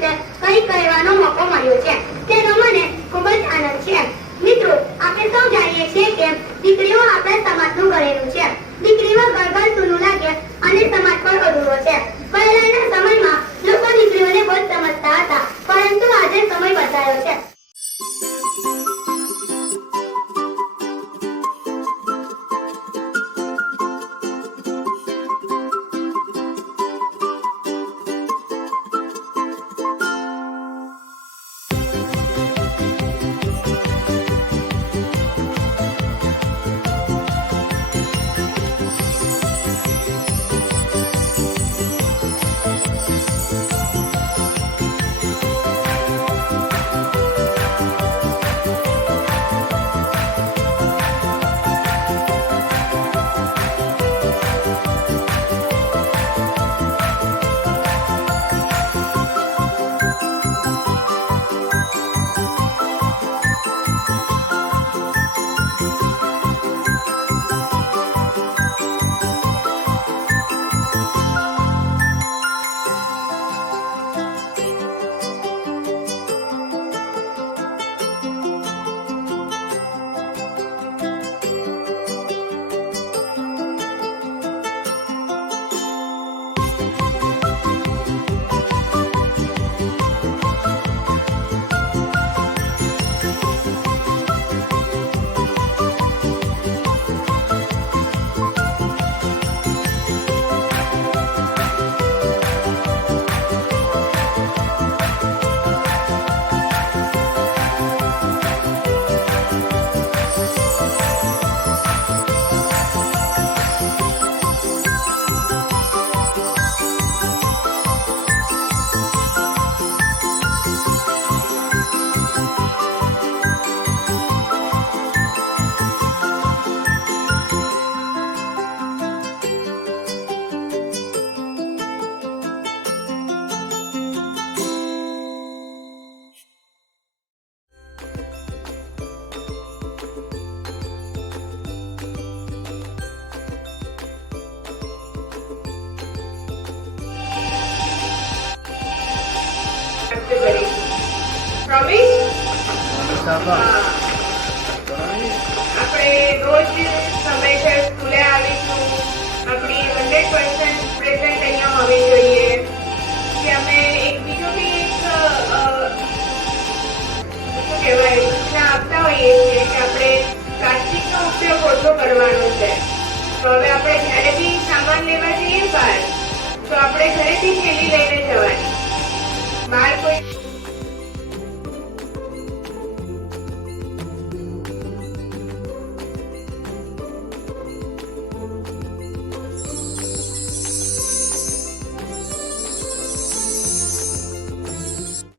વિશે કંઈક કહેવાનો મોકો મળ્યો છે, તેનો મને ખૂબ જ આનંદ છે. મિત્રો, આપણે સૌ જાણીએ છીએ કે દીકરીઓ આપણા સમાજનું ઘરેણું છે. દીકરીઓ ઘર સૂનું લાગે અને સમાજ પણ અધૂરો છે. પહેલાના સમયમાં લોકો દીકરીઓને બહુ સમજતા હતા, પરંતુ આજે સમય બદલાયો છે. આપણે રોજ સમયસર સ્કૂલે આવીશું. આપણી 100% પ્રેઝન્ટ અહીંયા હોવી જોઈએ. કે અમે એક બીજું બી શું કહેવાય સૂચના આપતા હોઈએ છીએ કે આપણે પ્લાસ્ટિકનો ઉપયોગ ઓછો કરવાનો છે. તો હવે આપણે જ્યારે બી સામાન લેવા જઈએ બહાર, તો આપણે ઘરેથી